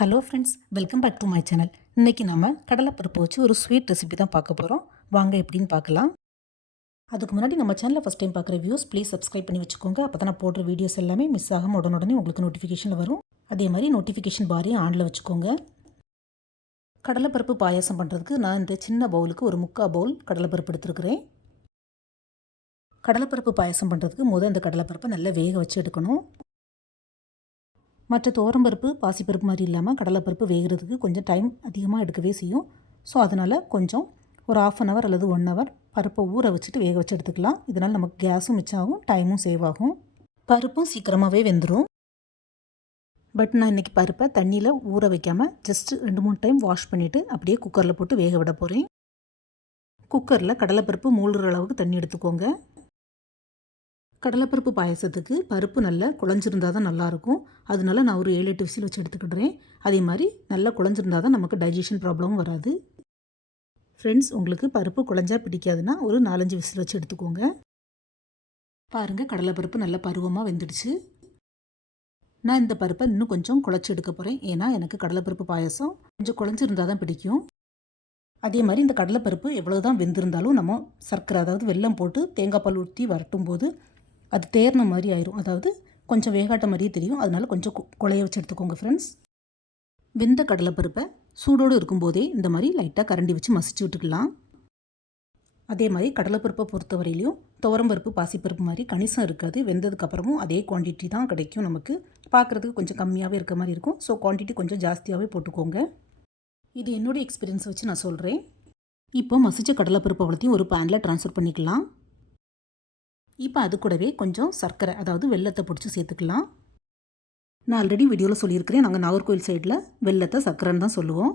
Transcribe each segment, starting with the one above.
Hello friends, welcome back to my channel. இன்றைக்கி நம்ம கடலைப்பருப்பு வச்சு ஒரு ஸ்வீட் ரெசிபி தான் பார்க்க போகிறோம். வாங்க எப்படின்னு பார்க்கலாம். அதுக்கு முன்னாடி நம்ம சேனலை ஃபஸ்ட் டைம் பார்க்குற வியூஸ் ப்ளீஸ் சப்ஸ்கிரைப் பண்ணி வச்சுக்கோங்க. அப்போ தான் நான் போடுற வீடியோஸ் எல்லாமே மிஸ் ஆகாமல் உடனே உங்களுக்கு நோட்டிஃபிகேஷனில் வரும். அதே மாதிரி நோட்டிஃபிகேஷன் பாரையும் ஆனில் வச்சுக்கோங்க. கடலைப்பருப்பு பாயாசம் பண்ணுறதுக்கு நான் இந்த சின்ன பவுலுக்கு ஒரு 3/4 பவுல் கடலைப்பருப்பு எடுத்துருக்கிறேன். கடலைப்பருப்பு பாயாசம் பண்ணுறதுக்கு இந்த கடலைப்பருப்பை நல்லா வேக வச்சு எடுக்கணும். மற்ற துவரம்பருப்பு பாசிப்பருப்பு மாதிரி இல்லாமல் கடலைப்பருப்பு வேகிறதுக்கு கொஞ்சம் டைம் அதிகமாக எடுக்கவே செய்யும். ஸோ அதனால் கொஞ்சம் ஒரு 1/2 hour அல்லது 1 hour பருப்பை ஊற வச்சுட்டு வேக வச்சு எடுத்துக்கலாம். இதனால் நமக்கு கேஸும் மிச்சம் ஆகும், டைமும் சேவ் ஆகும், பருப்பும் சீக்கிரமாகவே வெந்துடும். பட் நான் இன்றைக்கி பருப்பை தண்ணியில் ஊற வைக்காமல் ஜஸ்ட்டு 2-3 டைம் வாஷ் பண்ணிவிட்டு அப்படியே குக்கரில் போட்டு வேக விட போகிறேன். குக்கரில் கடலைப்பருப்பு மூழ்கிற அளவுக்கு தண்ணி எடுத்துக்கோங்க. கடலைப்பருப்பு பாயசத்துக்கு பருப்பு நல்லா குழஞ்சிருந்தால் தான் நல்லாயிருக்கும். அதனால நான் ஒரு 7-8 விசில் வச்சு எடுத்துக்கிடுறேன். அதே மாதிரி நல்லா குழஞ்சிருந்தால் தான் நமக்கு டைஜஷன் ப்ராப்ளமும் வராது. ஃப்ரெண்ட்ஸ், உங்களுக்கு பருப்பு குழஞ்சா பிடிக்காதுன்னா ஒரு 4-5 விசில் வச்சு எடுத்துக்கோங்க. பாருங்கள், கடலைப்பருப்பு நல்லா பருவமாக வெந்துடுச்சு. நான் இந்த பருப்பை இன்னும் கொஞ்சம் குழச்சி எடுக்க போகிறேன். ஏன்னா எனக்கு கடலைப்பருப்பு பாயசம் கொஞ்சம் குழஞ்சிருந்தால் தான் பிடிக்கும். அதே மாதிரி இந்த கடலைப்பருப்பு எவ்வளோ தான் வெந்திருந்தாலும் நம்ம சர்க்கரை, அதாவது வெல்லம் போட்டு தேங்காய் பால் ஊற்றி வரட்டும் போது அது தேர்ன மாதிரி ஆயிரும். அதாவது கொஞ்சம் வேகாட்ட மாதிரியே தெரியும். அதனால கொஞ்சம் குழைய வச்சு எடுத்துக்கோங்க ஃப்ரெண்ட்ஸ். வெந்த கடலைப்பருப்பை சூடோடு இருக்கும்போதே இந்த மாதிரி லைட்டாக கரண்டி வச்சு மசிச்சு விட்டுக்கலாம். அதே மாதிரி கடலைப்பருப்பை பொறுத்தவரையிலையும் துவரம்பருப்பு பாசிப்பருப்பு மாதிரி கணிசம் இருக்காது. வெந்ததுக்கப்புறமும் அதே குவான்டிட்டி தான் கிடைக்கும். நமக்கு பார்க்குறதுக்கு கொஞ்சம் கம்மியாகவே இருக்க மாதிரி இருக்கும். ஸோ குவான்டிட்டி கொஞ்சம் ஜாஸ்தியாகவே போட்டுக்கோங்க. இது என்னுடைய எக்ஸ்பீரியன்ஸ் வச்சு நான் சொல்கிறேன். இப்போ மசிச்ச கடலைப்பருப்பு அவ்வளோத்தையும் ஒரு பேனில் ட்ரான்ஸ்ஃபர் பண்ணிக்கலாம். இப்போ அது கூடவே கொஞ்சம் சர்க்கரை, அதாவது வெல்லத்தை பிடிச்சி சேர்த்துக்கலாம். நான் ஆல்ரெடி வீடியோவில் சொல்லியிருக்கிறேன், நாங்கள் நாகர்கோவில் சைடில் வெல்லத்தை சர்க்கரைன்னு தான் சொல்லுவோம்.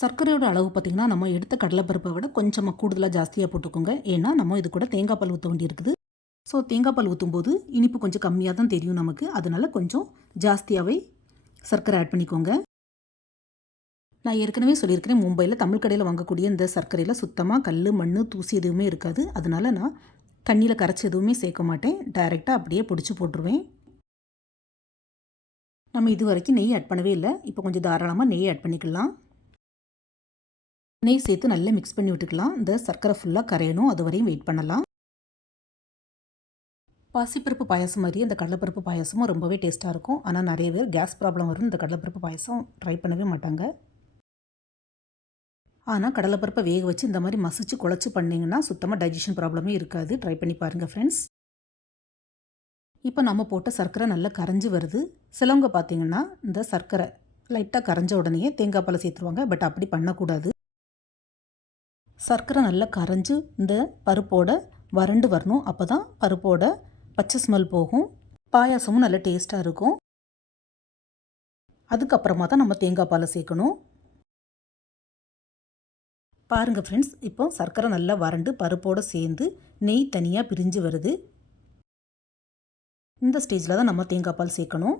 சர்க்கரையோட அளவு பார்த்திங்கன்னா நம்ம எடுத்த கடலைப்பருப்பை விட கொஞ்சமாக கூடுதலாக ஜாஸ்தியாக போட்டுக்கோங்க. ஏன்னா நம்ம இது கூட தேங்காய் பால் ஊற்ற வேண்டி இருக்குது. ஸோ தேங்காய் பால் ஊற்றும் போது இனிப்பு கொஞ்சம் கம்மியாக தான் தெரியும் நமக்கு. அதனால் கொஞ்சம் ஜாஸ்தியாகவே சர்க்கரை ஆட் பண்ணிக்கோங்க. நான் ஏற்கனவே சொல்லியிருக்கிறேன், மும்பையில் தமிழ் கடையில் வாங்கக்கூடிய இந்த சர்க்கரையில் சுத்தமாக கல், மண், தூசி எதுவுமே இருக்காது. அதனால் நான் தண்ணியில் கரைச்சி எதுவுமே சேர்க்க மாட்டேன். டைரெக்டாக அப்படியே பிடிச்சி போட்டுருவேன். நம்ம இது வரைக்கும் நெய் ஆட் பண்ணவே இல்லை. இப்போ கொஞ்சம் தாராளமாக நெய் ஆட் பண்ணிக்கலாம். நெய் சேர்த்து நல்லா மிக்ஸ் பண்ணி விட்டுக்கலாம். இந்த சர்க்கரை ஃபுல்லாக கரையணும், அது வரையும் வெயிட் பண்ணலாம். பாசிப்பருப்பு பாயாசம் மாதிரியே இந்த கடலைப்பருப்பு பாயாசமும் ரொம்பவே டேஸ்ட்டாக இருக்கும். ஆனால் நிறைய பேர் கேஸ் ப்ராப்ளம் வரும், இந்த கடலைப்பருப்பு பாயாசம் ட்ரை பண்ணவே மாட்டாங்க. ஆனால் கடலைப்பருப்பை வேக வச்சு இந்த மாதிரி மசிச்சு குழச்சி பண்ணிங்கன்னா சுத்தமாக டைஜஷன் ப்ராப்ளமே இருக்காது. ட்ரை பண்ணி பாருங்கள் ஃப்ரெண்ட்ஸ். இப்போ நம்ம போட்ட சர்க்கரை நல்லா கரைஞ்சி வருது. சிலவங்க பார்த்திங்கன்னா இந்த சர்க்கரை லைட்டாக கரைஞ்ச உடனே தேங்காய் பாலை சேர்த்துருவாங்க. பட் அப்படி பண்ணக்கூடாது. சர்க்கரை நல்லா கரைஞ்சி இந்த பருப்போட வறண்டு வரணும். அப்போ தான் பருப்போட பச்சை ஸ்மெல் போகும், பாயாசமும் நல்ல டேஸ்ட்டாக இருக்கும். அதுக்கப்புறமா தான் நம்ம தேங்காய் பாலை சேர்க்கணும். பாருங்கள் ஃப்ரெண்ட்ஸ், இப்போ சர்க்கரை நல்லா வறண்டு பருப்போடு சேர்ந்து நெய் தனியாக பிரிஞ்சு வருது. இந்த ஸ்டேஜில் தான் நம்ம தேங்காய் பால் சேர்க்கணும்.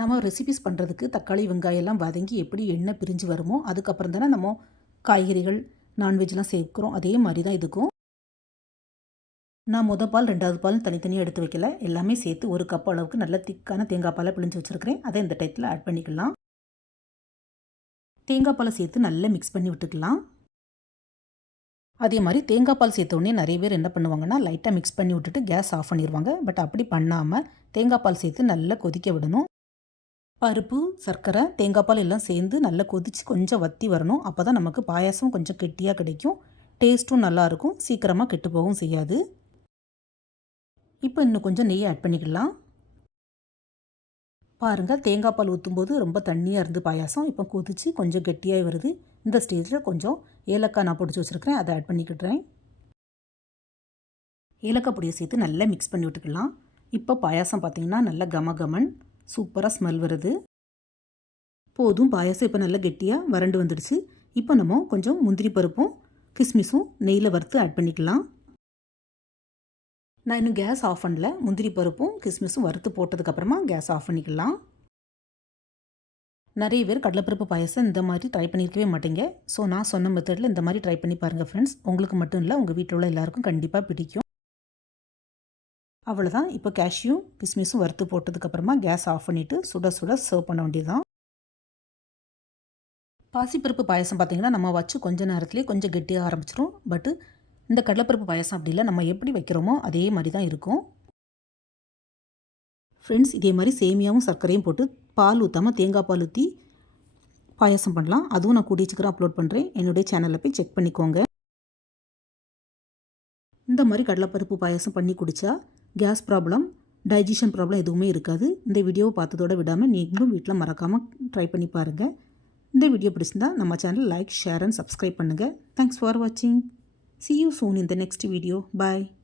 நம்ம ரெசிபிஸ் பண்ணுறதுக்கு தக்காளி வெங்காயம்லாம் வதங்கி எப்படி எண்ணெய் பிரிஞ்சு வருமோ அதுக்கப்புறம் தானே நம்ம காய்கறிகள் நான்வெஜ்லாம் சேர்க்குறோம். அதே மாதிரி தான் இதுக்கும். நான் பால் 2வது பால் தனித்தனியாக எடுத்து வைக்கல, எல்லாமே சேர்த்து 1 கப் அளவுக்கு நல்ல திக்கான தேங்காய் பாலை பிழிஞ்சு வச்சுருக்கிறேன். அதை இந்த டைத்தில் ஆட் பண்ணிக்கலாம். தேங்காய் பாலை சேர்த்து நல்லா மிக்ஸ் பண்ணி விட்டுக்கலாம். அதே மாதிரி தேங்காய் பால் சேர்த்தோடனே நிறைய பேர் என்ன பண்ணுவாங்கன்னா லைட்டாக மிக்ஸ் பண்ணி விட்டுட்டு கேஸ் ஆஃப் பண்ணிடுவாங்க. பட் அப்படி பண்ணாமல் தேங்காய் பால் சேர்த்து நல்லா கொதிக்க விடணும். பருப்பு, சர்க்கரை, தேங்காய் பால் எல்லாம் சேர்ந்து நல்லா கொதித்து கொஞ்சம் வற்றி வரணும். அப்போ தான் நமக்கு பாயாசம் கொஞ்சம் கெட்டியாக கிடைக்கும், டேஸ்ட்டும் நல்லாயிருக்கும், சீக்கிரமாக கெட்டு போகவும் செய்யாது. இப்போ இன்னும் கொஞ்சம் நெய் ஆட் பண்ணிக்கலாம். பாருங்கள், தேங்காய் பால் ஊற்றும்போது ரொம்ப தண்ணியாக இருந்து பாயாசம் இப்போ கொதித்து கொஞ்சம் கெட்டியாக வருது. இந்த ஸ்டேஜில் கொஞ்சம் ஏலக்காய் நான் பிடிச்சி வச்சுருக்கிறேன், அதை ஆட் பண்ணிக்கிட்டுறேன். ஏலக்காய் பொடியை சேர்த்து நல்லா மிக்ஸ் பண்ணி விட்டுக்கலாம். இப்போ பாயாசம் பார்த்திங்கன்னா நல்லா கமகமன் சூப்பராக ஸ்மெல் வருது. போதும், பாயாசம் இப்போ நல்லா கெட்டியாக வறண்டு வந்துடுச்சு. இப்போ நம்ம கொஞ்சம் முந்திரி பருப்பும் கிஸ்மிஸும் நெய்யில் வறுத்து ஆட் பண்ணிக்கலாம். நான் இன்னும் கேஸ் ஆஃப் பண்ணல. முந்திரி பருப்பும் கிஸ்மிஸும் வறுத்து போட்டதுக்கப்புறமா கேஸ் ஆஃப் பண்ணிக்கலாம். நிறைய பேர் கடலைப்பருப்பு பாயசம் இந்த மாதிரி ட்ரை பண்ணியிருக்கவே மாட்டீங்க. ஸோ நான் சொன்ன மெத்தடில் இந்த மாதிரி ட்ரை பண்ணி பாருங்கள் ஃப்ரெண்ட்ஸ். உங்களுக்கு மட்டும் இல்லை, உங்கள் வீட்டில் உள்ள எல்லாருக்கும் கண்டிப்பாக பிடிக்கும். அவ்வளோதான். இப்போ கேஷ்யூ கிஸ்மிஸும் வறுத்து போட்டதுக்கப்புறமா கேஸ் ஆஃப் பண்ணிவிட்டு சுட சுட சர்வ் பண்ண வேண்டியதுதான். பாசிப்பருப்பு பாயசம் பார்த்திங்கன்னா நம்ம வச்சு கொஞ்ச நேரத்துலேயே கொஞ்சம் கெட்டியாக ஆரம்பிச்சிரும். பட்டு இந்த கடலைப்பருப்பு பாயசம் அப்படி இல்லை, நம்ம எப்படி வைக்கிறோமோ அதே மாதிரி தான் இருக்கும். ஃப்ரெண்ட்ஸ், இதே மாதிரி சேமியாவும் சர்க்கரையும் போட்டு பால் ஊற்றாமல் தேங்காய் பால் ஊற்றி பாயசம் பண்ணலாம். அதுவும் நான் கூடிய சீக்கிரம் அப்லோட் பண்ணுறேன். என்னுடைய சேனலில் போய் செக் பண்ணிக்கோங்க. இந்த மாதிரி கடலைப்பருப்பு பாயசம் பண்ணி குடித்தா கேஸ் ப்ராப்ளம், டைஜஷன் ப்ராப்ளம் எதுவுமே இருக்காது. இந்த வீடியோவை பார்த்ததோடு விடாமல் நீங்களும் வீட்டில் மறக்காமல் ட்ரை பண்ணி பாருங்கள். இந்த வீடியோ பிடிச்சிருந்தா நம்ம channel like, share and subscribe பண்ணுங்கள். தேங்க்ஸ் ஃபார் வாட்சிங். See you soon in the next video. Bye.